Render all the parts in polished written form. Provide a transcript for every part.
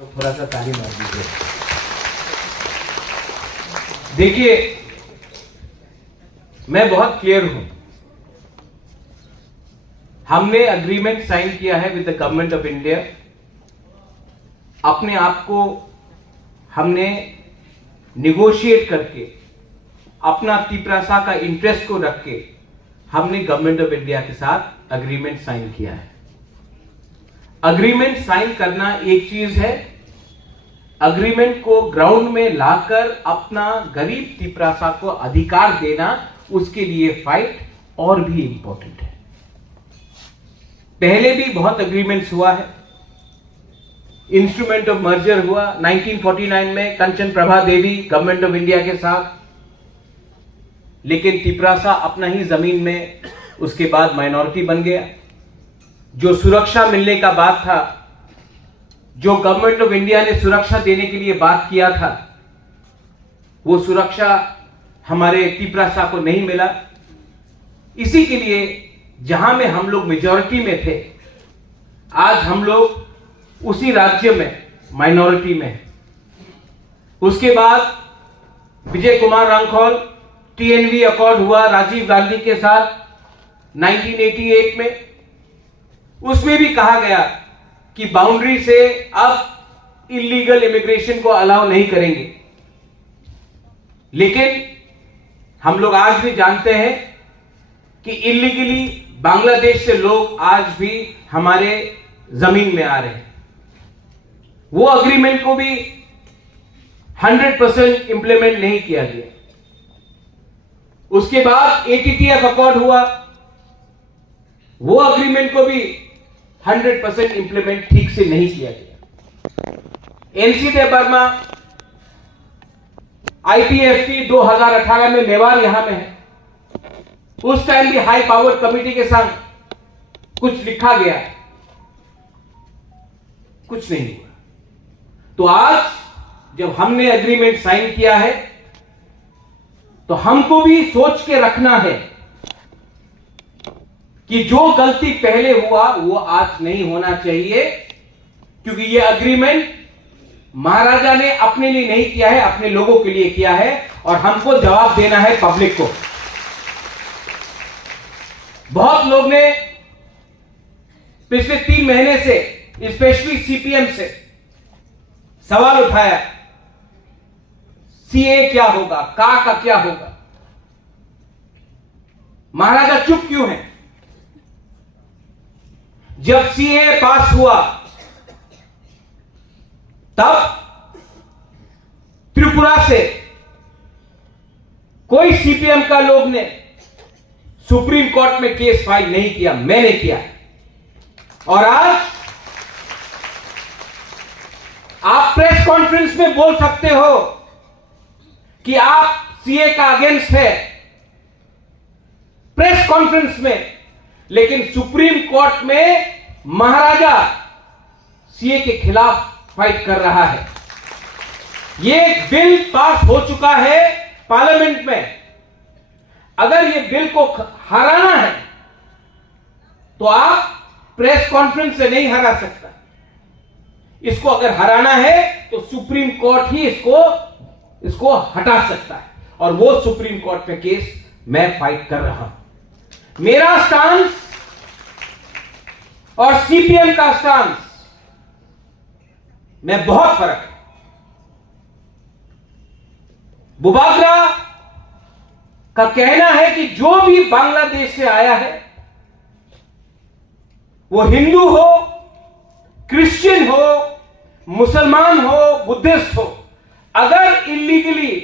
थोड़ा सा ताली मार दीजिए। देखिए, मैं बहुत क्लियर हूं। हमने अग्रीमेंट साइन किया है with the government of India. अपने आप को हमने निगोशिएट करके, अपना तिपरासा का इंटरेस्ट को रख के हमने गवर्नमेंट ऑफ इंडिया के साथ अग्रीमेंट साइन किया है। अग्रीमेंट साइन करना एक चीज है, अग्रीमेंट को ग्राउंड में लाकर अपना गरीब तिपरासा को अधिकार देना, उसके लिए फाइट और भी इंपॉर्टेंट है। पहले भी बहुत अग्रीमेंट्स हुआ है। इंस्ट्रूमेंट ऑफ मर्जर हुआ 1949 में कंचन प्रभा देवी गवर्नमेंट ऑफ इंडिया के साथ, लेकिन तिपरासा अपना ही जमीन में उसके बाद माइनॉरिटी बन गया। जो सुरक्षा मिलने का बात था, जो गवर्नमेंट ऑफ इंडिया ने सुरक्षा देने के लिए बात किया था, वो सुरक्षा हमारे तिपरासा को नहीं मिला। इसी के लिए जहां में हम लोग मेजॉरिटी में थे, आज हम लोग उसी राज्य में माइनॉरिटी में। उसके बाद विजय कुमार रांखौल टीएनवी अकॉर्ड हुआ राजीव गांधी के साथ 1988 में। उसमें भी कहा गया कि बाउंड्री से अब इलीगल इमिग्रेशन को अलाउ नहीं करेंगे, लेकिन हम लोग आज भी जानते हैं कि इलीगली बांग्लादेश से लोग आज भी हमारे जमीन में आ रहे हैं। वो अग्रीमेंट को भी 100% इंप्लीमेंट नहीं किया गया। उसके बाद एटीटीएफ अकॉर्ड हुआ, वो अग्रीमेंट को भी 100% इंप्लीमेंट ठीक से नहीं किया गया। एनसीडे बर्मा आईपीएफटी 2018 में मेवाड़ यहां में है। उस टाइम भी हाई पावर कमेटी के साथ कुछ लिखा गया, कुछ नहीं हुआ। तो आज जब हमने एग्रीमेंट साइन किया है, तो हमको भी सोच के रखना है कि जो गलती पहले हुआ वो आज नहीं होना चाहिए, क्योंकि ये एग्रीमेंट महाराजा ने अपने लिए नहीं किया है, अपने लोगों के लिए किया है, और हमको जवाब देना है पब्लिक को। बहुत लोग ने पिछले 3 महीने से, स्पेशली सीपीएम से सवाल उठाया, सीए क्या होगा, का क्या होगा। महाराजा चुप क्यों हैं? जब सीए पास हुआ तब त्रिपुरा से कोई सीपीएम का लोग ने सुप्रीम कोर्ट में केस फाइल नहीं किया, मैंने किया। और आज आप प्रेस कॉन्फ्रेंस में बोल सकते हो कि आप सीए का अगेंस्ट है, प्रेस कॉन्फ्रेंस में, लेकिन सुप्रीम कोर्ट में महाराजा सीए के खिलाफ फाइट कर रहा है। यह बिल पास हो चुका है पार्लियामेंट में। अगर ये बिल को हराना है तो आप प्रेस कॉन्फ्रेंस से नहीं हरा सकता। इसको अगर हराना है तो सुप्रीम कोर्ट ही इसको हटा सकता है, और वो सुप्रीम कोर्ट में केस मैं फाइट कर रहा हूं। मेरा स्टांस और सीपीएम का स्टांस में बहुत फर्क है। बुबागरा का कहना है कि जो भी बांग्लादेश से आया है, वो हिंदू हो, क्रिश्चियन हो, मुसलमान हो, बुद्धिस्ट हो, अगर इलीगली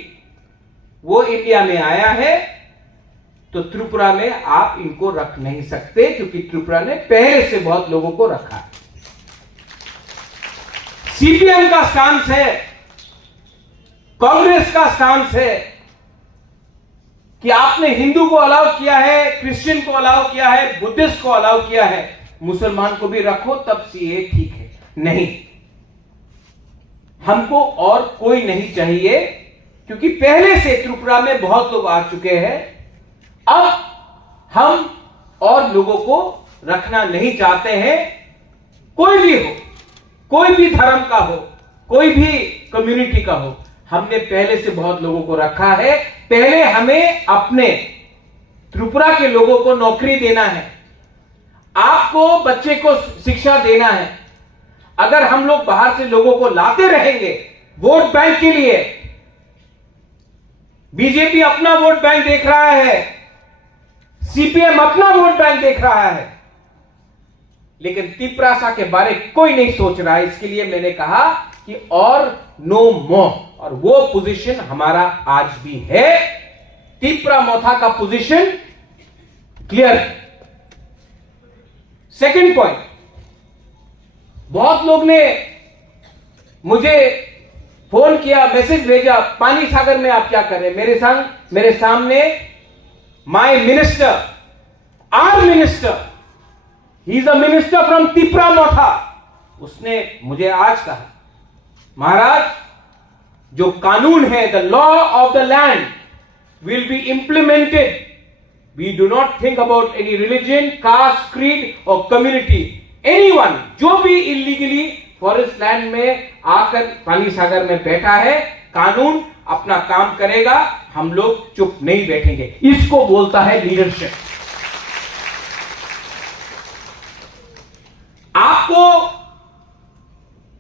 वो इंडिया में आया है तो त्रिपुरा में आप इनको रख नहीं सकते, क्योंकि त्रिपुरा ने पहले से बहुत लोगों को रखा है। सीपीएम का स्टांस है, कांग्रेस का स्टांस है कि आपने हिंदू को अलाउ किया है, क्रिश्चियन को अलाउ किया है, बुद्धिस्ट को अलाउ किया है, मुसलमान को भी रखो तब सीए ठीक है। नहीं, हमको और कोई नहीं चाहिए, क्योंकि पहले से त्रिपुरा में बहुत लोग आ चुके हैं। अब हम और लोगों को रखना नहीं चाहते हैं। कोई भी हो, कोई भी धर्म का हो, कोई भी कम्युनिटी का हो, हमने पहले से बहुत लोगों को रखा है। पहले हमें अपने त्रिपुरा के लोगों को नौकरी देना है, आपको बच्चे को शिक्षा देना है। अगर हम लोग बाहर से लोगों को लाते रहेंगे वोट बैंक के लिए, बीजेपी अपना वोट बैंक देख रहा है, सीपीएम अपना वोट बैंक देख रहा है, लेकिन तिपरासा के बारे कोई नहीं सोच रहा है। इसके लिए मैंने कहा कि और नो मोर, और वो पोजीशन हमारा आज भी है। तिपरा मोथा का पोजीशन क्लियर। सेकंड पॉइंट, बहुत लोग ने मुझे फोन किया, मैसेज भेजा, पानी सागर में आप क्या कर रहे हैं। मेरे सामने my minister, our minister, he is a minister from Tipra Motha, उसने मुझे आज कहा, महाराज जो कानून है, the law of the land will be implemented. We do not think about any religion, caste, creed और कम्युनिटी। एनीवन जो भी इलीगली फॉरेस्ट लैंड में आकर पानी सागर में बैठा है, कानून अपना काम करेगा, हम लोग चुप नहीं बैठेंगे। इसको बोलता है लीडरशिप। आपको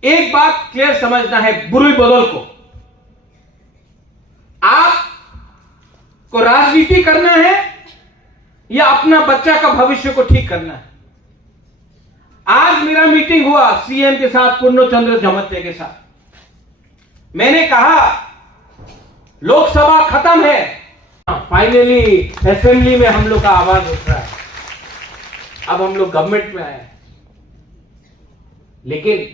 एक बात क्लियर समझना है, बुरुई बदल को, आपको राजनीति करना है या अपना बच्चा का भविष्य को ठीक करना है। आज मेरा मीटिंग हुआ सीएम के साथ, पूर्ण चंद्र झमत्ते के साथ। मैंने कहा लोकसभा खत्म है, फाइनली असेंबली में हम लोग का आवाज उठ रहा है, अब हम लोग गवर्नमेंट में आए, लेकिन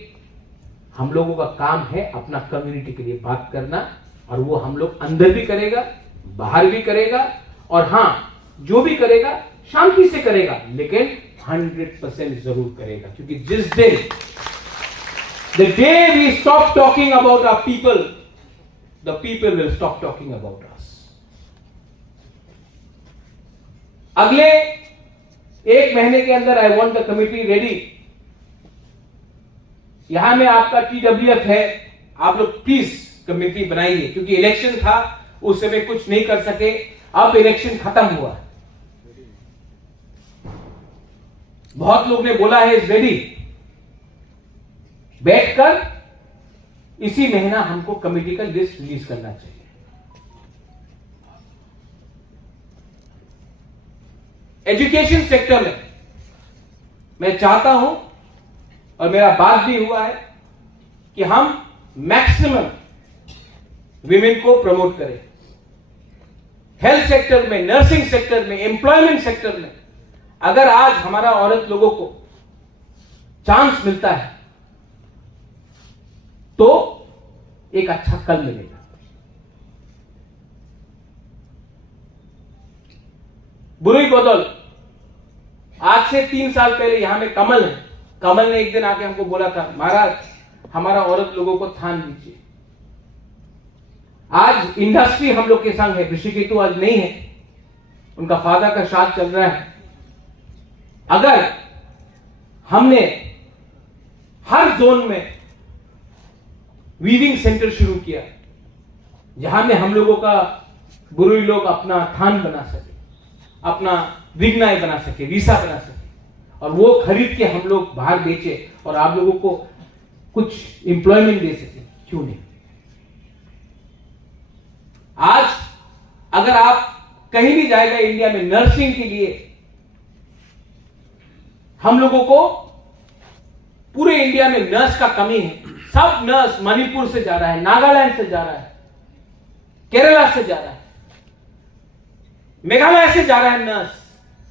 हम लोगों का काम है अपना कम्युनिटी के लिए बात करना, और वो हम लोग अंदर भी करेगा, बाहर भी करेगा, और हां जो भी करेगा शांति से करेगा, लेकिन 100% जरूर करेगा। क्योंकि जिस दिन the day we stop talking about our people, the people will stop talking about us. अगले 1 महीने के अंदर I want the committee ready. यहां में आपका TWF है, आप लोग प्लीज कमेटी बनाइए, क्योंकि इलेक्शन था, उस समय कुछ नहीं कर सके, अब इलेक्शन खत्म हुआ। बहुत लोग ने बोला है इज रेडी, बैठकर इसी महीना हमको कमेटी का लिस्ट रिलीज करना चाहिए। एजुकेशन सेक्टर में मैं चाहता हूं, और मेरा बात भी हुआ है, कि हम मैक्सिमम विमेन को प्रमोट करें। हेल्थ सेक्टर में, नर्सिंग सेक्टर में, एम्प्लॉयमेंट सेक्टर में अगर आज हमारा औरत लोगों को चांस मिलता है तो एक अच्छा कल मिलेगा। बुरुई बदल, आज से 3 साल पहले यहां में कमल है, कमल ने एक दिन आके हमको बोला था, महाराज हमारा औरत लोगों को थान दीजिए। आज इंडस्ट्री हम लोग के संग है, ऋषिकेतु आज नहीं है, उनका फादर का श्राद्ध चल रहा है। अगर हमने हर जोन में वीविंग सेंटर शुरू किया, जहां में हम लोगों का बुरुई लोग अपना थान बना सके, अपना विग्नाय बना सके, रीसा बना सके, और वो खरीद के हम लोग बाहर बेचे और आप लोगों को कुछ एम्प्लॉयमेंट दे सके, क्यों नहीं। आज अगर आप कहीं भी जाएगा इंडिया में नर्सिंग के लिए, हम लोगों को पूरे इंडिया में नर्स का कमी है। सब नर्स मणिपुर से जा रहा है, नागालैंड से जा रहा है, केरला से जा रहा है, मेघालय से जा रहा है नर्स,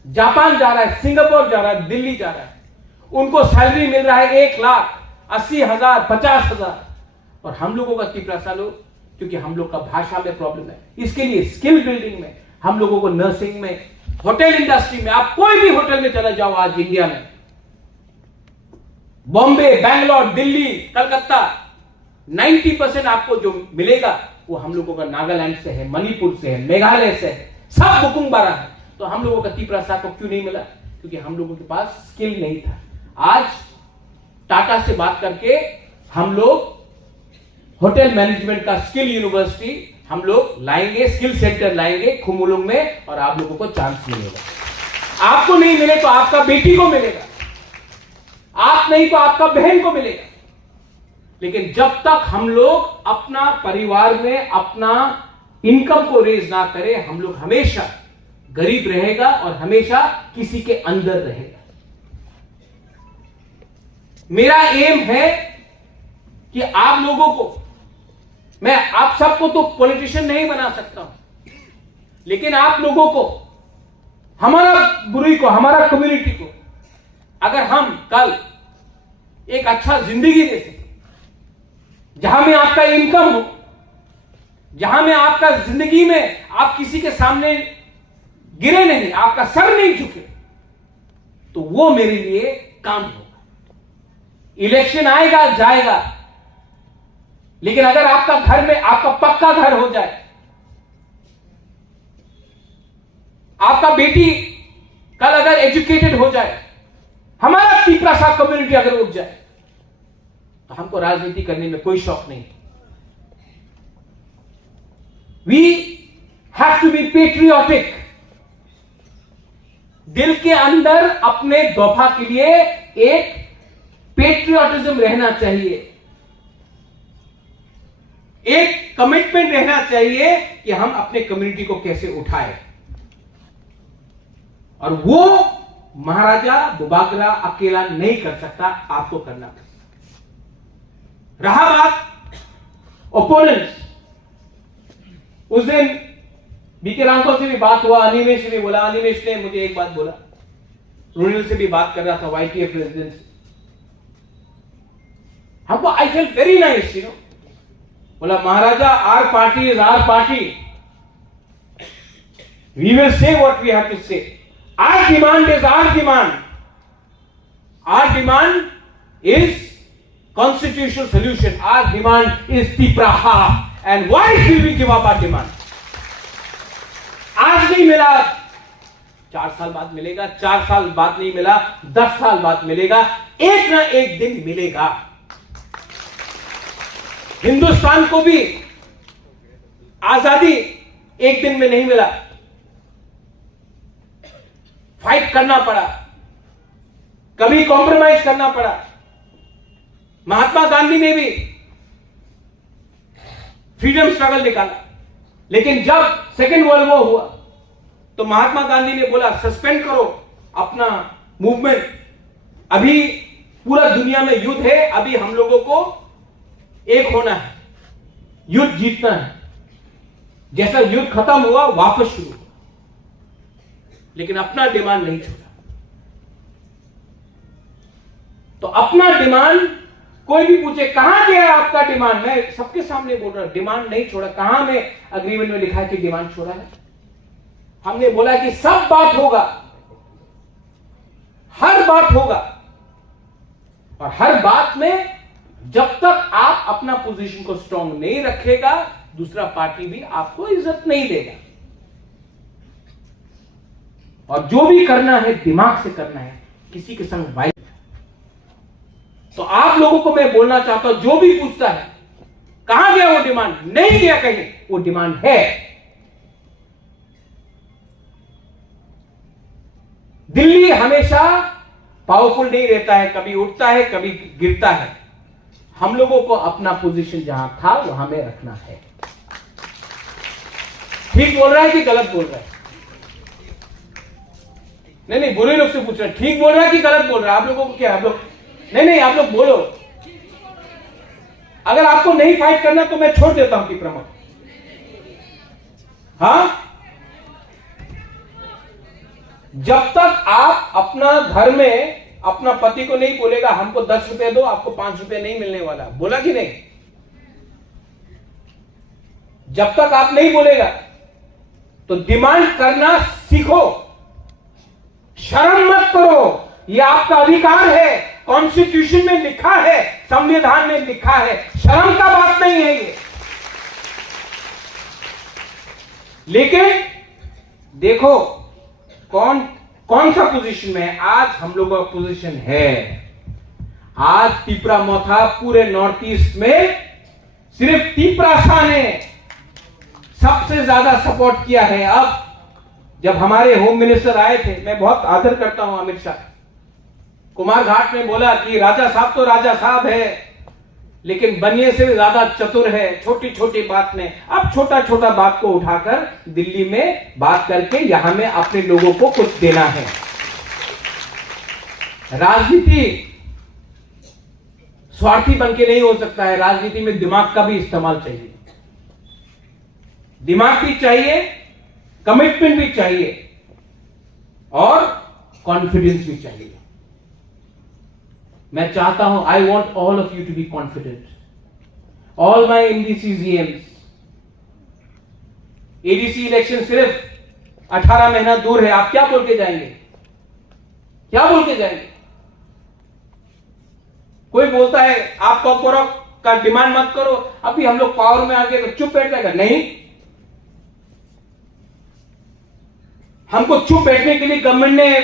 जापान जा रहा है, सिंगापुर जा रहा है, दिल्ली जा रहा है। उनको सैलरी मिल रहा है 1,80,000, 50,000, और हम लोगों का तिपरासा लोग, क्योंकि हम लोग का भाषा में प्रॉब्लम है, इसके लिए स्किल बिल्डिंग में हम लोगों को, नर्सिंग में, होटल इंडस्ट्री में, आप कोई भी होटल में चला जाओ आज इंडिया में, बॉम्बे, बैंगलोर, दिल्ली, कलकत्ता, 90% आपको जो मिलेगा वो हम लोगों का नागालैंड से है, मणिपुर से है, मेघालय से है, सब बुकिंग बारह है। तो हम लोगों का तिपरासा को क्यों नहीं मिला? क्योंकि हम लोगों के पास स्किल नहीं था। आज टाटा से बात करके हम लोग होटल मैनेजमेंट का स्किल यूनिवर्सिटी हम लोग लाएंगे, स्किल सेंटर लाएंगे खुमुलुंग में, और आप लोगों को चांस मिलेगा। आपको नहीं मिले तो आपका बेटी को मिलेगा, आप नहीं तो आपका बहन को मिलेगा। लेकिन जब तक हम लोग अपना परिवार में अपना इनकम को रेज ना करें, हम लोग हमेशा गरीब रहेगा और हमेशा किसी के अंदर रहेगा। मेरा एम है कि आप लोगों को, मैं आप सबको तो पॉलिटिशियन नहीं बना सकता हूं, लेकिन आप लोगों को, हमारा बुरी को, हमारा कम्युनिटी को अगर हम कल एक अच्छा जिंदगी दे सके, जहां में आपका इनकम हो, जहां में आपका जिंदगी में आप किसी के सामने गिरे नहीं, आपका सर नहीं झुके, तो वो मेरे लिए काम होगा। इलेक्शन आएगा जाएगा, लेकिन अगर आपका घर में आपका पक्का घर हो जाए, आपका बेटी कल अगर एजुकेटेड हो जाए, हमारा तिपरासा कम्युनिटी अगर उठ जाए, तो हमको राजनीति करने में कोई शौक नहीं। We have to be patriotic. दिल के अंदर अपने दफा के लिए एक पेट्रियोटिज्म रहना चाहिए, एक कमिटमेंट रहना चाहिए कि हम अपने कम्युनिटी को कैसे उठाएं, और वो महाराजा बुबागरा अकेला नहीं कर सकता, आपको करना पड़ेगा। रहा बात ओपोनेंट्स, उस दिन बीके रामको से भी बात हुआ, अनिमेश से भी बोला, अनिमेश ने मुझे एक बात बोला, रुनिल से भी बात कर रहा था, वाईटीएफ रेजिडेंट से, हमको I feel very nice, you know, बोला महाराजा our party is our party, we will say what we have to say, our demand is our demand, our demand is constitutional solution, our demand is Tipraha, and why should we give up our demand? आज नहीं मिला, 4 साल बाद मिलेगा, 4 साल बाद नहीं मिला, 10 साल बाद मिलेगा, एक ना एक दिन मिलेगा। हिंदुस्तान को भी आजादी एक दिन में नहीं मिला, फाइट करना पड़ा, कभी कॉम्प्रोमाइज करना पड़ा। महात्मा गांधी ने भी फ्रीडम स्ट्रगल निकाला, लेकिन जब सेकेंड वर्ल्ड वॉर हुआ तो महात्मा गांधी ने बोला सस्पेंड करो अपना मूवमेंट, अभी पूरा दुनिया में युद्ध है, अभी हम लोगों को एक होना है, युद्ध जीतना है। जैसा युद्ध खत्म हुआ वापस शुरू हुआ, लेकिन अपना डिमांड नहीं छोड़ा। तो अपना डिमांड, कोई भी पूछे कहां गया आपका डिमांड, मैं सबके सामने बोल रहा हूं, डिमांड नहीं छोड़ा। कहां में अग्रीमेंट में लिखा है कि डिमांड छोड़ा है? हमने बोला कि सब बात होगा, हर बात होगा, और हर बात में जब तक आप अपना पोजीशन को स्ट्रांग नहीं रखेगा, दूसरा पार्टी भी आपको इज्जत नहीं देगा। और जो भी करना है दिमाग से करना है, किसी के संग वाइफ। तो आप लोगों को मैं बोलना चाहता हूं, जो भी पूछता है कहां गया वो डिमांड, नहीं गया कहीं, वो डिमांड है। दिल्ली हमेशा पावरफुल नहीं रहता है, कभी उठता है कभी गिरता है। हम लोगों को अपना पोजीशन जहां था वहां में रखना है। ठीक बोल रहा है कि गलत बोल रहा है? नहीं, बुरे लोग से पूछ रहे हैं, ठीक बोल रहा है कि गलत बोल रहा है? आप लोगों को क्या, आप लोग नहीं, आप लोग बोलो। अगर आपको नहीं फाइट करना तो मैं छोड़ देता हूं कि प्रमुख। हां, जब तक आप अपना घर में अपना पति को नहीं बोलेगा हमको 10 रुपए दो, आपको 5 रुपए नहीं मिलने वाला, बोला कि नहीं? जब तक आप नहीं बोलेगा तो डिमांड करना सीखो, शर्म मत करो, यह आपका अधिकार है, कॉन्स्टिट्यूशन में लिखा है, संविधान में लिखा है, शर्म का बात नहीं है ये। लेकिन देखो कौन सा पोजीशन में है आज हम लोगों का पोजीशन है। आज तिपरा मोथा पूरे नॉर्थ ईस्ट में सिर्फ तिपरासा ने सबसे ज्यादा सपोर्ट किया है। अब जब हमारे होम मिनिस्टर आए थे, मैं बहुत आदर करता हूं अमित शाह, कुमार घाट में बोला कि राजा साहब तो राजा साहब है, लेकिन बनिए से ज्यादा चतुर है छोटी छोटी बात में। अब छोटा छोटा बात को उठाकर दिल्ली में बात करके यहां में अपने लोगों को कुछ देना है। राजनीति स्वार्थी बन के नहीं हो सकता है, राजनीति में दिमाग का भी इस्तेमाल चाहिए। दिमाग भी चाहिए, कमिटमेंट भी चाहिए और कॉन्फिडेंस भी चाहिए। मैं चाहता हूं, I want all of you to be confident, all my MDC GMs. ADC election सिर्फ 18 महीना दूर है। आप क्या बोल के जाएंगे? क्या बोल के जाएंगे? कोई बोलता है आप कॉर्पोरेट का डिमांड मत करो, अभी हम लोग पावर में आ गए तो चुप बैठ जाएगा। नहीं, हमको चुप बैठने के लिए गवर्नमेंट ने,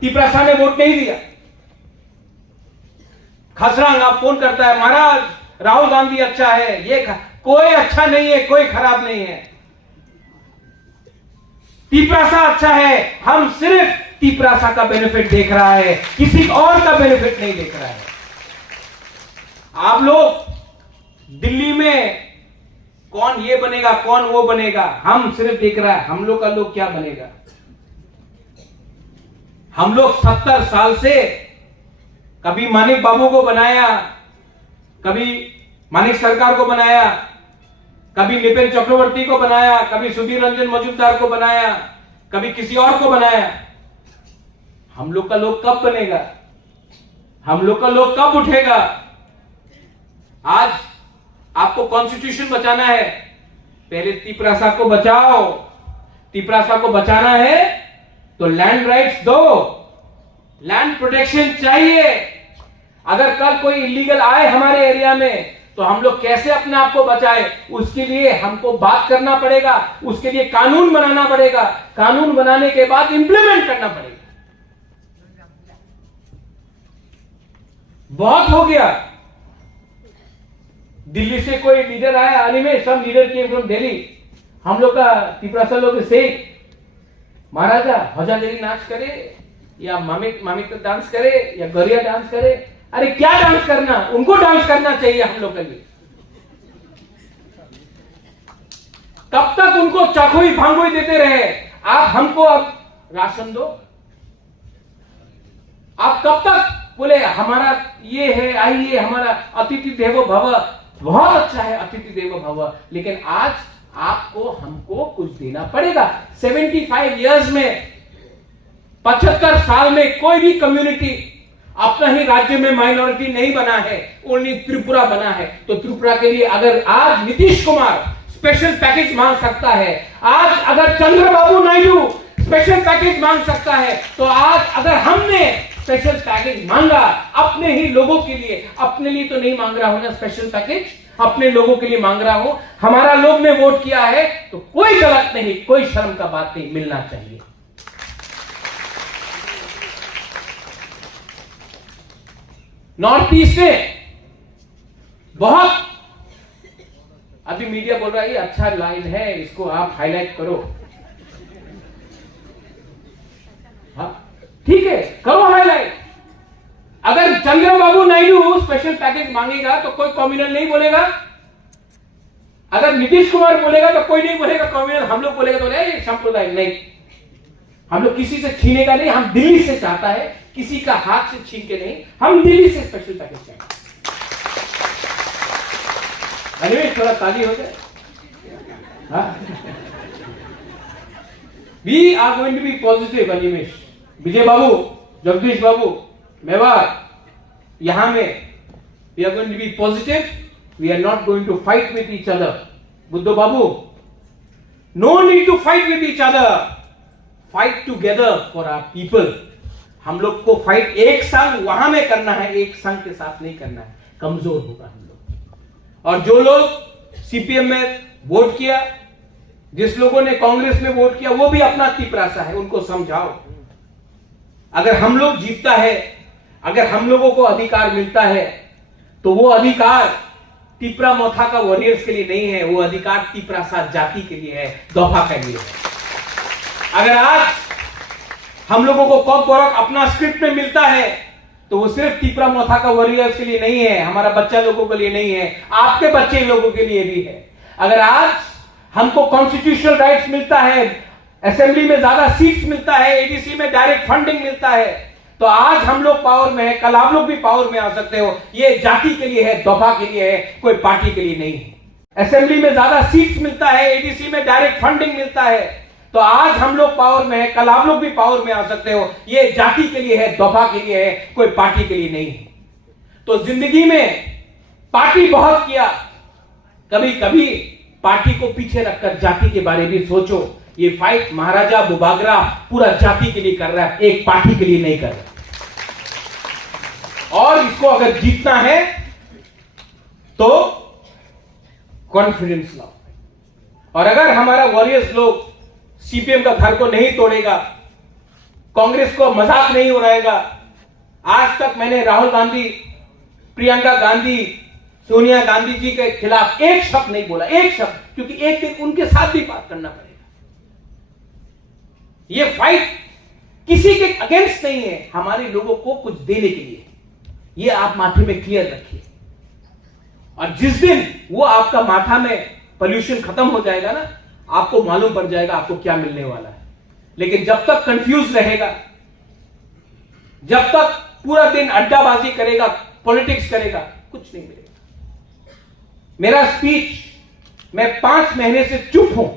तिपरासा ने वोट नहीं दिया। खसरांग आप फोन करता है, महाराज राहुल गांधी अच्छा है, ये कोई अच्छा नहीं है, कोई खराब नहीं है। तिपरासा अच्छा है, हम सिर्फ तिपरासा का बेनिफिट देख रहा है, किसी और का बेनिफिट नहीं देख रहा है। आप लोग दिल्ली में कौन ये बनेगा, कौन वो बनेगा, हम सिर्फ देख रहा है हम लोग का लोग क्या बनेगा। हम लोग 70 साल से कभी मानिक बाबू को बनाया, कभी मानिक सरकार को बनाया, कभी नितिन चक्रवर्ती को बनाया, कभी सुधीर रंजन मजूमदार को बनाया, कभी किसी और को बनाया। हम लोग का लोग कब बनेगा? हम लोग का लोग कब उठेगा? आज आपको कॉन्स्टिट्यूशन बचाना है, पहले तिपरासा को बचाओ। तिपरासा को बचाना है तो लैंड राइट्स दो, लैंड प्रोटेक्शन चाहिए। अगर कल कोई इलीगल आए हमारे एरिया में तो हम लोग कैसे अपने आप को बचाए, उसके लिए हमको बात करना पड़ेगा, उसके लिए कानून बनाना पड़ेगा, कानून बनाने के बाद इंप्लीमेंट करना पड़ेगा। बहुत हो गया। दिल्ली से कोई लीडर आया, अनिमेश, सब लीडर केम फ्रॉम दिल्ली। हम लोग का तिपरासा लोग से महाराजा हजादेरी नाच करे या मामिक का डांस करे या गरिया डांस करे। अरे क्या डांस करना, उनको डांस करना चाहिए हम लोग के लिए। कब तक उनको चखोई भांगोई देते रहे? आप हमको अब राशन दो। आप कब तक बोले हमारा ये है, आइए हमारा अतिथि देवो भव, बहुत अच्छा है अतिथि देवो भव, लेकिन आज आपको हमको कुछ देना पड़ेगा। 75 इयर्स में, 75 साल में कोई भी कम्युनिटी अपना ही राज्य में माइनॉरिटी नहीं बना है, ओनली त्रिपुरा बना है। तो त्रिपुरा के लिए अगर आज नीतीश कुमार स्पेशल पैकेज मांग सकता है, आज अगर चंद्रबाबू नायडू स्पेशल पैकेज मांग सकता है, तो आज अगर हमने स्पेशल पैकेज मांगा अपने ही लोगों के लिए, अपने लिए तो नहीं मांग रहा हूं ना स्पेशल पैकेज, अपने लोगों के लिए मांग रहा हूं। हमारा लोग ने वोट किया है तो कोई गलत नहीं, कोई शर्म का बात नहीं, मिलना चाहिए। नॉर्थ ईस्ट में बहुत, अभी मीडिया बोल रहा है ये अच्छा लाइन है, इसको आप हाईलाइट करो। हाँ ठीक है, करो हाईलाइट। अगर चंद्रबाबू नायडू स्पेशल पैकेज मांगेगा तो कोई कम्युनल नहीं बोलेगा, अगर नीतीश कुमार बोलेगा तो कोई नहीं बोलेगा कम्युनल, हम लोग बोलेगा तो नहीं संप्रदाय नहीं। हम लोग किसी से छीनेगा नहीं, हम दिल्ली से चाहता है, किसी का हाथ से छीन के नहीं, हम दिल्ली से स्पेशल पैकेज चाहते हैं। थोड़ा ताली हो जाए। We are going to be positive. Animesh, Vijay babu, Jagdish babu, Mewar, यहां में we are going to be positive, we are not going to fight with each other. Buddho babu, no need to fight with each other, fight together for our people. हम लोग को fight एक संग वहां में करना है, एक संग के साथ नहीं करना है, कमजोर होगा हम लोग। और जो लोग सीपीएम में वोट किया, जिस लोगों ने कांग्रेस में वोट किया, वो भी अपना तिपरासा है, उनको समझाओ। अगर हम लोग जीतता है, अगर हम लोगों को अधिकार मिलता है, तो वो अधिकार टिपरा मोथा का वॉरियर्स के लिए नहीं है, वो अधिकार तिपरासा जाति के लिए है, दोफा के लिए है। अगर आज हम लोगों को कॉकबोरक अपना स्क्रिप्ट में मिलता है तो वो सिर्फ टिपरा मोथा का वॉरियर्स के लिए नहीं है, हमारा बच्चा लोगों के लिए नहीं है, आपके बच्चे लोगों के लिए भी है। अगर आज हमको कॉन्स्टिट्यूशनल राइट्स मिलता है, असेंबली में ज्यादा सीट्स मिलता है, एडीसी में डायरेक्ट फंडिंग मिलता है, तो आज हम लोग पावर में है, कल आप लोग भी पावर में आ सकते हो। ये जाति के लिए है, दोफा के लिए है, कोई पार्टी के लिए नहीं है। असेंबली में ज्यादा सीट्स मिलता है, एडीसी में डायरेक्ट फंडिंग मिलता है, तो आज हम लोग पावर में है, कल आप लोग भी पावर में आ सकते हो। ये जाति के लिए है, दोफा के लिए है, कोई पार्टी के लिए नहीं है। तो जिंदगी में पार्टी बहुत किया, कभी कभी पार्टी को पीछे रखकर जाति के बारे में सोचो। ये फाइट महाराजा बुबागरा पूरा जाति के लिए कर रहा है, एक पार्टी के लिए नहीं कर रहा। और इसको अगर जीतना है तो कॉन्फिडेंस लाओ। और अगर हमारा वॉरियर्स लोग सीपीएम का घर को नहीं तोड़ेगा, कांग्रेस को मजाक नहीं उड़ाएगा। आज तक मैंने राहुल गांधी, प्रियंका गांधी, सोनिया गांधी जी के खिलाफ एक शब्द नहीं बोला, एक शब्द, क्योंकि एक दिन उनके साथ भी बात करना पड़ेगा। ये फाइट किसी के अगेंस्ट नहीं है, हमारे लोगों को कुछ देने के लिए। ये आप माथे में क्लियर रखिए। और जिस दिन वो आपका माथा में पोल्यूशन खत्म हो जाएगा ना, आपको मालूम पड़ जाएगा आपको क्या मिलने वाला है। लेकिन जब तक कंफ्यूज रहेगा, जब तक पूरा दिन अड्डाबाजी करेगा, पॉलिटिक्स करेगा, कुछ नहीं मिलेगा। मेरा स्पीच, मैं 5 महीने से चुप हूं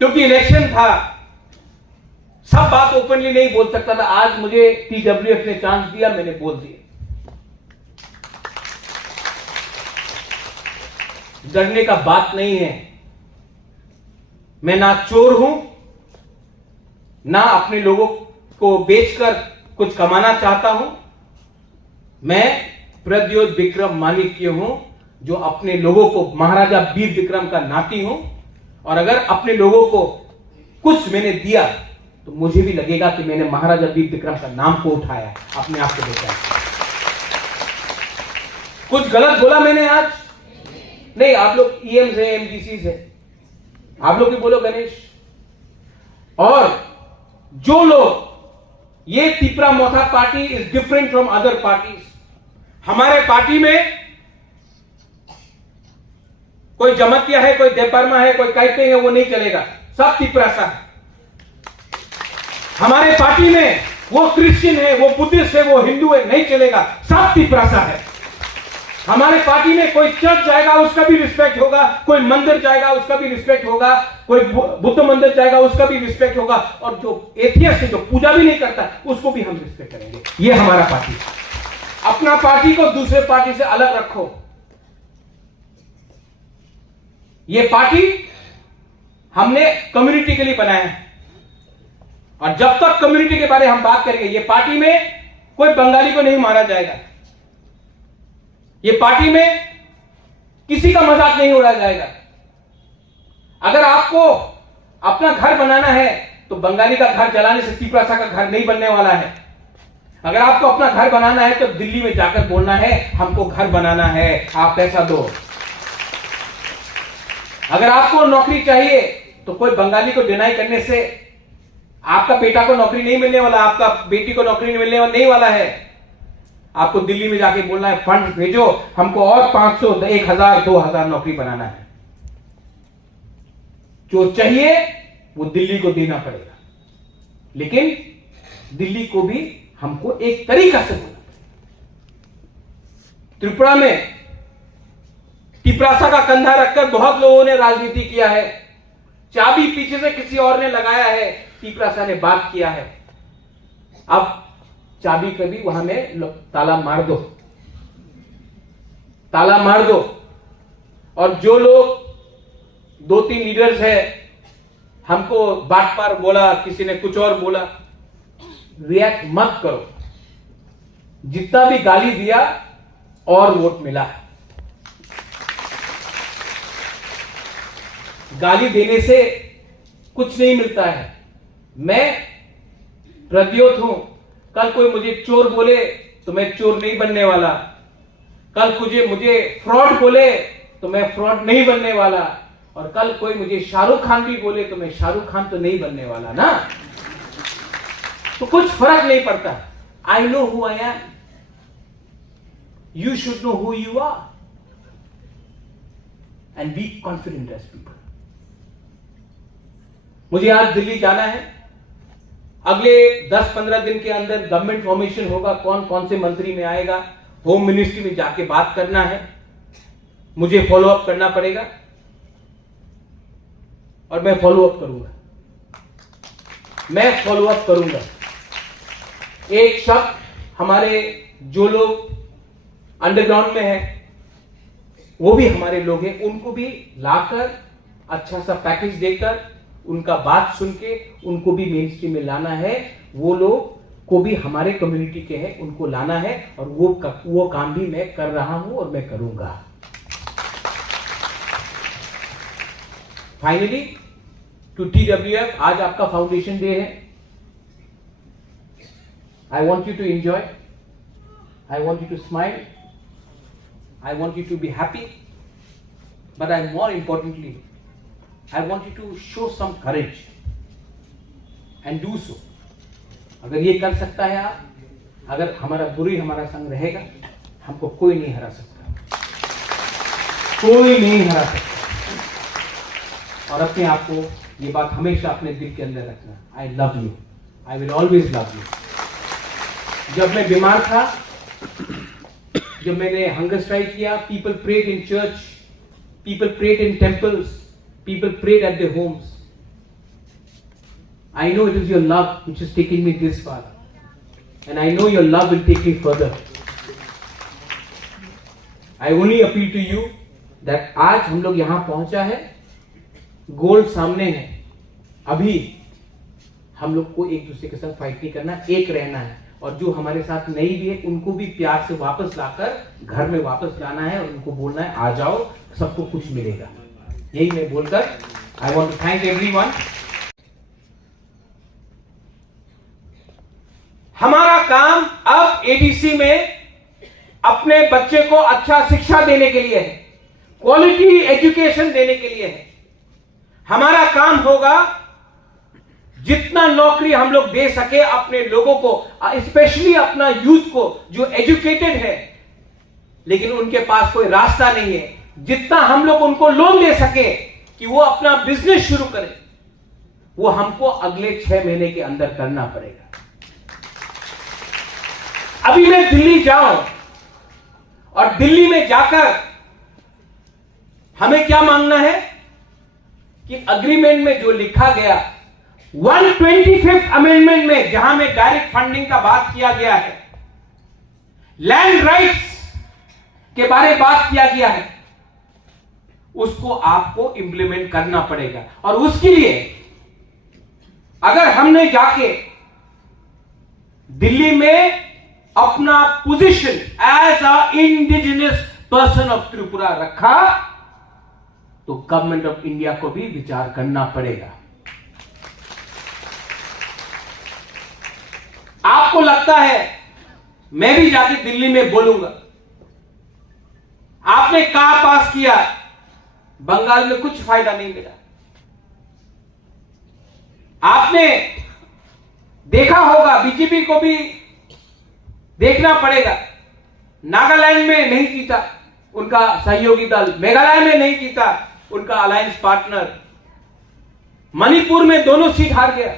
क्योंकि इलेक्शन था, सब बात ओपनली नहीं बोल सकता था। आज मुझे टीडब्ल्यूएफ ने चांस दिया, मैंने बोल दिया। डरने का बात नहीं है। मैं ना चोर हूं, ना अपने लोगों को बेचकर कुछ कमाना चाहता हूं। मैं प्रद्योत विक्रम माणिक्य हूं, जो अपने लोगों को महाराजा वीर विक्रम का नाती हूं। और अगर अपने लोगों को कुछ मैंने दिया तो मुझे भी लगेगा कि मैंने महाराजा वीर विक्रम का नाम को उठाया, अपने आप को बचाया। कुछ गलत बोला मैंने आज? नहीं, आप लोग ईएम से, एमडीसी से, आप लोग भी बोलो गणेश। और जो लोग, ये Tipra Motha party is different from other parties. हमारे पार्टी में कोई जमतिया है, कोई देवबर्मा है, कोई कैपे है, वो नहीं चलेगा, सब तिपरासा है। हमारे पार्टी में वो क्रिश्चियन है, वो बुद्धिस्ट है, वो हिंदू है, नहीं चलेगा, सब तिपरासा है। हमारे पार्टी में कोई चर्च जाएगा उसका भी रिस्पेक्ट होगा, कोई मंदिर जाएगा उसका भी रिस्पेक्ट होगा, कोई बुद्ध मंदिर जाएगा उसका भी रिस्पेक्ट होगा, और जो एथियस्ट है, जो पूजा भी नहीं करता, उसको भी हम रिस्पेक्ट करेंगे। ये हमारा पार्टी है। अपना पार्टी को दूसरे पार्टी से अलग रखो। ये पार्टी हमने कम्युनिटी के लिए बनाया है, और जब तक कम्युनिटी के बारे में हम बात करेंगे, ये पार्टी में कोई बंगाली को नहीं मारा जाएगा, ये पार्टी में किसी का मजाक नहीं उड़ाया जाएगा। अगर आपको अपना घर बनाना है तो बंगाली का घर जलाने से तिपरासा का घर नहीं बनने वाला है। अगर आपको अपना घर बनाना है तो दिल्ली में जाकर बोलना है हमको घर बनाना है, आप पैसा दो। अगर आपको नौकरी चाहिए तो कोई बंगाली को डिनाई करने से आपका बेटा को नौकरी नहीं मिलने वाला, आपका बेटी को नौकरी नहीं मिलने नहीं वाला है। आपको दिल्ली में जाके बोलना है फंड भेजो, हमको और 500, 1000, 2000 नौकरी बनाना है। जो चाहिए वो दिल्ली को देना पड़ेगा, लेकिन दिल्ली को भी हमको एक तरीका से बोलना पड़ेगा। त्रिपुरा में तिपरासा का कंधा रखकर बहुत लोगों ने राजनीति किया है। चाबी पीछे से किसी और ने लगाया है, तिपरासा ने बात किया है। अब चाबी कभी वहां में ताला मार दो, ताला मार दो। और जो लोग 2-3 लीडर्स है, हमको बात पर बोला, किसी ने कुछ और बोला, रिएक्ट मत करो। जितना भी गाली दिया और वोट मिला। गाली देने से कुछ नहीं मिलता है। मैं प्रद्योत हूं, कल कोई मुझे चोर बोले तो मैं चोर नहीं बनने वाला। कल मुझे फ्रॉड बोले तो मैं फ्रॉड नहीं बनने वाला, और कल कोई मुझे शाहरुख खान भी बोले तो मैं शाहरुख खान तो नहीं बनने वाला ना। तो कुछ फर्क नहीं पड़ता। I know who I am, you should know who you are and be confident as people. मुझे आज दिल्ली जाना है, अगले 10-15 दिन के अंदर गवर्नमेंट फॉर्मेशन होगा, कौन कौन से मंत्री में आएगा, होम मिनिस्ट्री में जाके बात करना है, मुझे फॉलो अप करना पड़ेगा और मैं फॉलो अप करूंगा। एक शब्द हमारे जो लोग अंडरग्राउंड में हैं, वो भी हमारे लोग हैं, उनको भी लाकर अच्छा सा पैकेज देकर उनका बात सुन के उनको भी मेन स्ट्रीम में लाना है। वो लोग को भी हमारे कम्युनिटी के हैं, उनको लाना है, और वो काम भी मैं कर रहा हूं और मैं करूंगा। फाइनली टू TWF, आज आपका फाउंडेशन डे है। I want you to enjoy, I want you to smile, I want you to be happy, but I more importantly I want you to show some courage and do so. अगर ये कर सकता है आप, अगर हमारा गुरु हमारा संग रहेगा, हमको कोई नहीं हरा सकता, कोई नहीं हरा सकता। और अपने आप को ये बात हमेशा अपने दिल के अंदर रखना, I love you, I will always love you. जब मैं बीमार था, जब मैंने हंगर स्ट्राइक किया, people prayed in church, people prayed in temples, people prayed at their homes. I know it is your love which has taken me this far, and I know your love will take me further. I only appeal to you that आज हम लोग यहां पहुंचा है, गोल सामने है, अभी हम लोग को एक दूसरे के साथ फाइट नहीं करना, एक रहना है, और जो हमारे साथ नहीं भी है उनको भी प्यार से वापस लाकर घर में वापस लाना है, और उनको बोलना है आ जाओ, सबको कुछ मिलेगा। यही मैं बोलकर I want to thank everyone. हमारा काम अब ADC में अपने बच्चे को अच्छा शिक्षा देने के लिए है, क्वालिटी एजुकेशन देने के लिए है। हमारा काम होगा जितना नौकरी हम लोग दे सके अपने लोगों को, स्पेशली अपना यूथ को जो एजुकेटेड है लेकिन उनके पास कोई रास्ता नहीं है, जितना हम लोग उनको लोन दे सके कि वो अपना बिजनेस शुरू करें, वो हमको अगले 6 महीने के अंदर करना पड़ेगा। अभी मैं दिल्ली जाऊं और दिल्ली में जाकर हमें क्या मांगना है कि अग्रीमेंट में जो लिखा गया 125th अमेंडमेंट में, जहां में डायरेक्ट फंडिंग का बात किया गया है, लैंड राइट्स के बारे में बात किया गया है, उसको आपको इंप्लीमेंट करना पड़ेगा। और उसके लिए अगर हमने जाके दिल्ली में अपना position as a indigenous person of Tripura रखा, तो गवर्नमेंट ऑफ इंडिया को भी विचार करना पड़ेगा। आपको लगता है मैं भी जाके दिल्ली में बोलूंगा, आपने कहा पास किया, बंगाल में कुछ फायदा नहीं मिला। आपने देखा होगा, बीजेपी को भी देखना पड़ेगा, नागालैंड में नहीं जीता उनका सहयोगी दल, मेघालय में नहीं जीता उनका अलायंस पार्टनर, मणिपुर में दोनों सीट हार गया।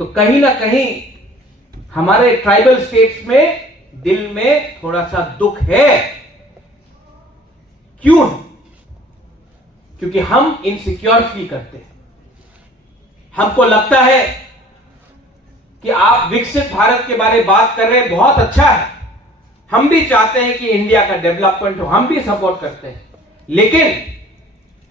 तो कहीं ना कहीं हमारे ट्राइबल स्टेट्स में दिल में थोड़ा सा दुख है। क्यों? क्योंकि हम इनसिक्योर फील करते हैं। हमको लगता है कि आप विकसित भारत के बारे में बात कर रहे हैं, बहुत अच्छा है, हम भी चाहते हैं कि इंडिया का डेवलपमेंट हो, हम भी सपोर्ट करते हैं, लेकिन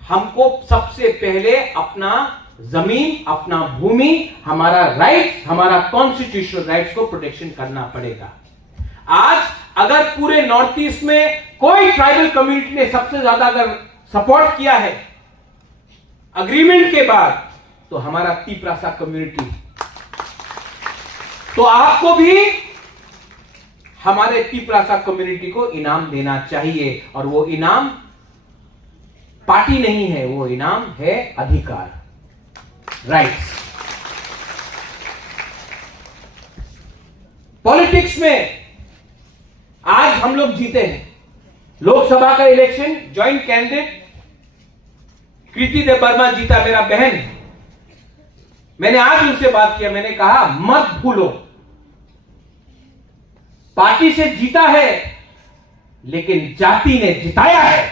हमको सबसे पहले अपना जमीन, अपना भूमि, हमारा राइट, हमारा कॉन्स्टिट्यूशनल राइट्स को प्रोटेक्शन करना पड़ेगा। आज अगर पूरे नॉर्थ ईस्ट में कोई ट्राइबल कम्युनिटी ने सबसे ज्यादा अगर सपोर्ट किया है अग्रीमेंट के बाद, तो हमारा तिप्रासा कम्युनिटी। तो आपको भी हमारे तिपरासा कम्युनिटी को इनाम देना चाहिए। और वो इनाम पार्टी नहीं है, वो इनाम है अधिकार, राइट्स। पॉलिटिक्स में आज हम लोग जीते हैं। लोकसभा का इलेक्शन ज्वाइंट कैंडिडेट कृति देव वर्मा जीता, मेरा बहन। मैंने आज उनसे बात किया, मैंने कहा मत भूलो, पार्टी से जीता है लेकिन जाति ने जिताया है,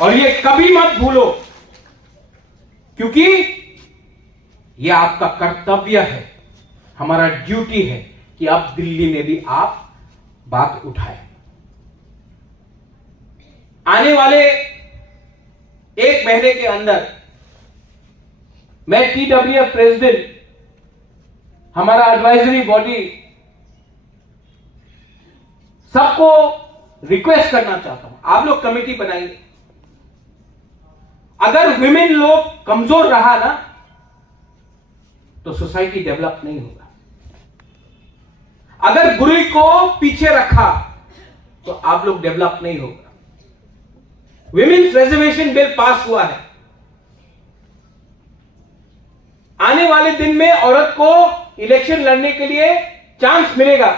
और ये कभी मत भूलो, क्योंकि ये आपका कर्तव्य है, हमारा ड्यूटी है कि अब दिल्ली में भी आप बात उठाएं। आने वाले 1 महीने के अंदर मैं TWF प्रेसिडेंट, हमारा एडवाइजरी बॉडी, सबको रिक्वेस्ट करना चाहता हूं, आप लोग कमेटी बनाइए। अगर विमेन लोग कमजोर रहा ना तो सोसाइटी डेवलप नहीं होगा। अगर बुरी को पीछे रखा तो आप लोग डेवलप नहीं होगा। विमेन्स रिजर्वेशन बिल पास हुआ है। आने वाले दिन में औरत को इलेक्शन लड़ने के लिए चांस मिलेगा,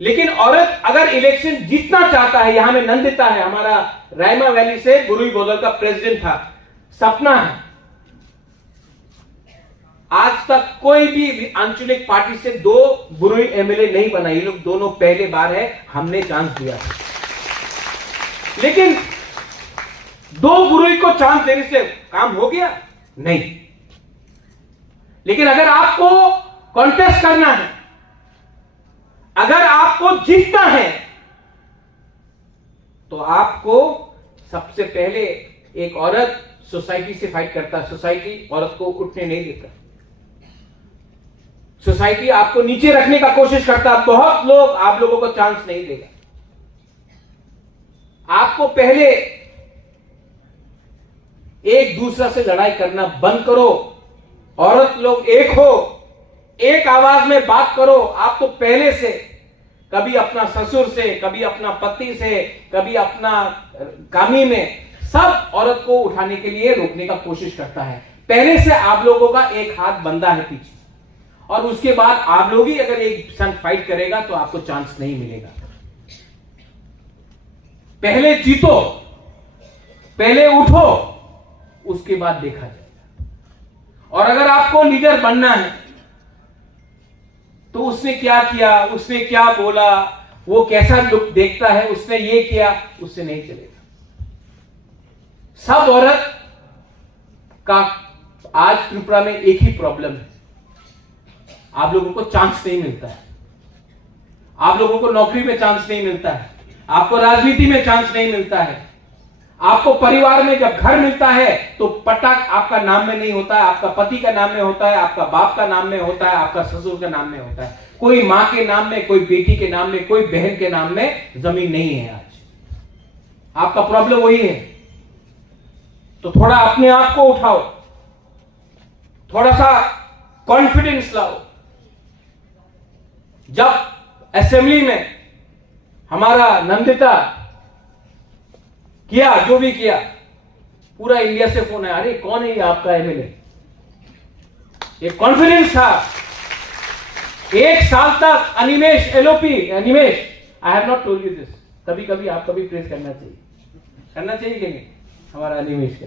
लेकिन औरत अगर इलेक्शन जीतना चाहता है, यहां में नंदिता है, हमारा रायमा वैली से बुरुई बोदल का प्रेसिडेंट था, सपना है। आज तक कोई भी आंचलिक पार्टी से 2 बुरुई एमएलए नहीं बना, ये लोग दोनों पहले बार है, हमने चांस दिया। लेकिन 2 बुरुई को चांस देने से काम हो गया? नहीं। लेकिन अगर आपको कॉन्टेस्ट करना है, अगर आपको जीतना है, तो आपको सबसे पहले एक औरत सोसाइटी से फाइट करता है। सोसाइटी औरत को उठने नहीं देता, सोसाइटी आपको नीचे रखने का कोशिश करता है। बहुत लोग आप लोगों को चांस नहीं देगा। आपको पहले एक दूसरे से लड़ाई करना बंद करो। औरत लोग एक हो, एक आवाज में बात करो। आप तो पहले से कभी अपना ससुर से, कभी अपना पति से, कभी अपना कामी में, सब औरत को उठाने के लिए रोकने का कोशिश करता है। पहले से आप लोगों का एक हाथ बंधा है पीछे, और उसके बाद आप लोग ही अगर एक संग फाइट करेगा तो आपको चांस नहीं मिलेगा। पहले जीतो, पहले उठो, उसके बाद देखा जाएगा। और अगर आपको लीडर बनना है तो उसने क्या किया, उसने क्या बोला, वो कैसा लुक देखता है, उसने ये किया, उससे नहीं चलेगा। सब औरत का आज त्रिपुरा में एक ही प्रॉब्लम है, आप लोगों को चांस नहीं मिलता है। आप लोगों को नौकरी में चांस नहीं मिलता है, आपको राजनीति में चांस नहीं मिलता है, आपको परिवार में जब घर मिलता है तो पटक आपका नाम में नहीं होता है, आपका पति का नाम में होता है, आपका बाप का नाम में होता है, आपका ससुर का नाम में होता है। कोई मां के नाम में, कोई बेटी के नाम में, कोई बहन के नाम में जमीन नहीं है। आज आपका प्रॉब्लम वही है। तो थोड़ा अपने आप को उठाओ, थोड़ा सा कॉन्फिडेंस लाओ। जब असेंबली में हमारा नंदिता किया जो भी किया, पूरा इंडिया से फोन आया, अरे कौन है ये आपका एमएलए। एक कॉन्फिडेंस था। 1 साल तक Animesh LOP, Animesh, I have not told you this, कभी कभी आपका भी प्रेस करना चाहिए कि नहीं, हमारा अनिमेश का।